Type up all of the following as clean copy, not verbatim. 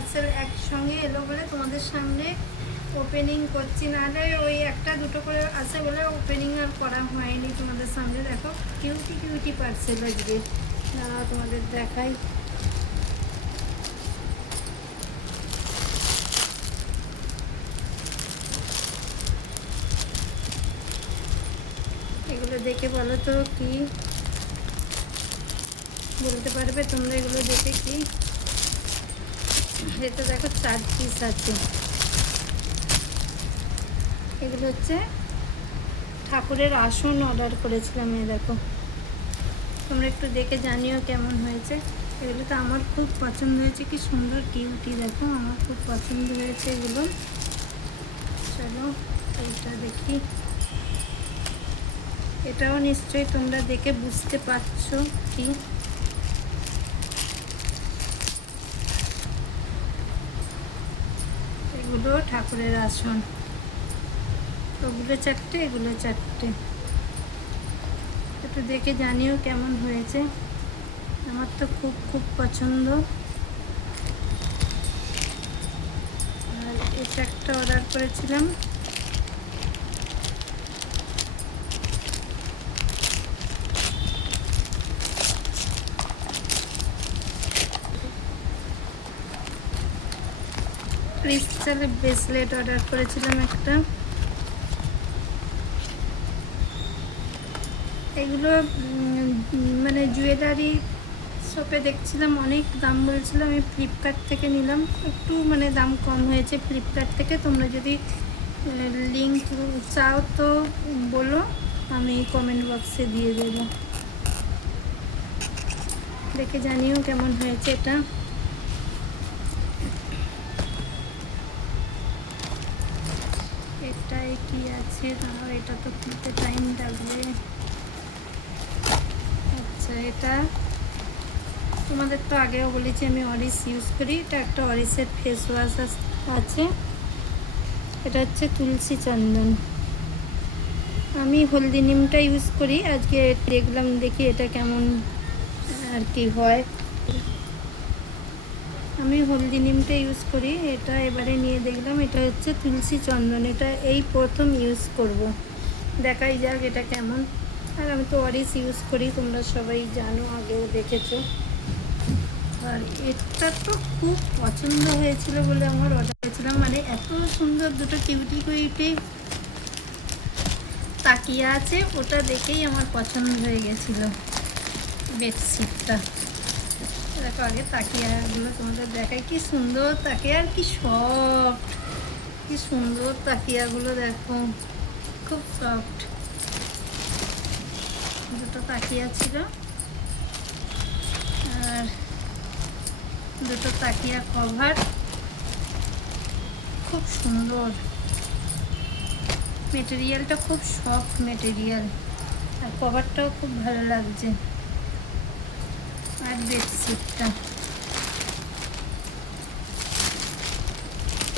Parcel একসঙ্গে এলো বলে তোমাদের সামনে ওপেনিং করছি, নাহলে ওই একটা দুটো করে আসে বলে ওপেনিং আর করা হয়নি তোমাদের সামনে। দেখো কিউটি কিউটি পার্সেল আজকে, তোমাদের দেখাই। এগুলো দেখে বলো তো কি বলতে পারবে তোমরা? এগুলো দেখে কি? এটা দেখো 4 পিস আছে। এগুলো হচ্ছে ঠাকুরের আসন অর্ডার করেছিলাম। এই দেখো, তোমরা একটু দেখে জানিও কেমন হয়েছে। এগুলো তো আমার খুব পছন্দ হয়েছে, কি সুন্দর কিউটি, দেখো আমার খুব পছন্দ হয়েছে এগুলো। চলো এইটা দেখি। এটাও নিশ্চয়ই তোমরা দেখে বুঝতে পারছো কি। এগুলো ঠাকুরের আসন, ওগুলো 4টে, এগুলো 4টে। একটু দেখে জানিও কেমন হয়েছে। আমার তো খুব খুব পছন্দ। আর এটা একটা অর্ডার করেছিলাম, ক্রিস্টালের ব্রেসলেট অর্ডার করেছিলাম একটা। এগুলো মানে জুয়েলারি শপে দেখছিলাম অনেক দাম বলছিল, আমি ফ্লিপকার্ট থেকে নিলাম, একটু মানে দাম কম হয়েছে ফ্লিপকার্ট থেকে। তোমরা যদি লিঙ্ক চাও তো বলো, আমি কমেন্ট বক্সে দিয়ে দেবো। দেখে জানিও কেমন হয়েছে এটা। এটাই কি আছে তাও, এটা তো খুলতে টাইম লাগবে। আচ্ছা, এটা তোমাদের তো আগেও বলেছি আমি অরিস ইউজ করি। এটা একটা অরিসের ফেস ওয়াশ আছে। এটা হচ্ছে তুলসী চন্দন। আমি হলদি নিমটা ইউজ করি, আজকে দেখলাম দেখি এটা কেমন আর কি হয়। আমি হলদি নিমটা ইউজ করি, এটা এবারে নিয়ে দেখলাম। এটা হচ্ছে তুলসী চন্দন, এটা এই প্রথম ইউজ করব, দেখাই যাক এটা কেমন। আর আমি তো অরিস ইউজ করি, তোমরা সবাই জানো, আগেও দেখেছো। আর এটা তো খুব পছন্দ হয়েছিল বলে আমার অর্ডার করেছিলাম, মানে এত সুন্দর দুটো কিউটি কিউটি তাকিয়া আছে, ওটা দেখেই আমার পছন্দ হয়ে গেছিলো বেডশিটটা। দেখো আগে তাকিয়াগুলো তোমাদের দেখাই, কি সুন্দর তাকিয়া, আর কি সফট, কি সুন্দর তাকিয়াগুলো দেখো, খুব সফট। দুটো তাকিয়া ছিল, আর দুটো তাকিয়া কভার, খুব সুন্দর। মেটেরিয়ালটা খুব সফট মেটেরিয়াল, আর কভারটাও খুব ভালো লাগছে। আর বেডশিটটা,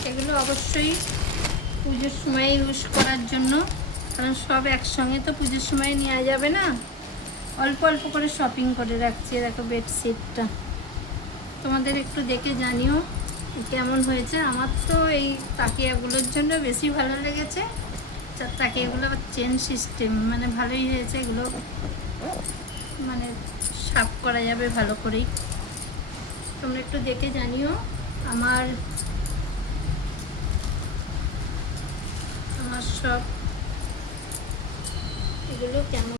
এগুলো অবশ্যই পুজোর সময় ইউজ করার জন্য, কারণ সব একসঙ্গে তো পুজোর সময় নেওয়া যাবে না, অল্প অল্প করে শপিং করে রাখছি। দেখো বেডশিটটা, তোমাদের একটু দেখে জানিও কেমন হয়েছে। আমার তো এই তাকিয়াগুলোর জন্য বেশি ভালো লেগেছে। তাকিয়াগুলো চেন সিস্টেম, মানে ভালোই হয়েছে। এগুলো মানে সাফ করা যাবে ভালো করেই। তোমরা একটু দেখে জানিও আমার সব এগুলো কেমন।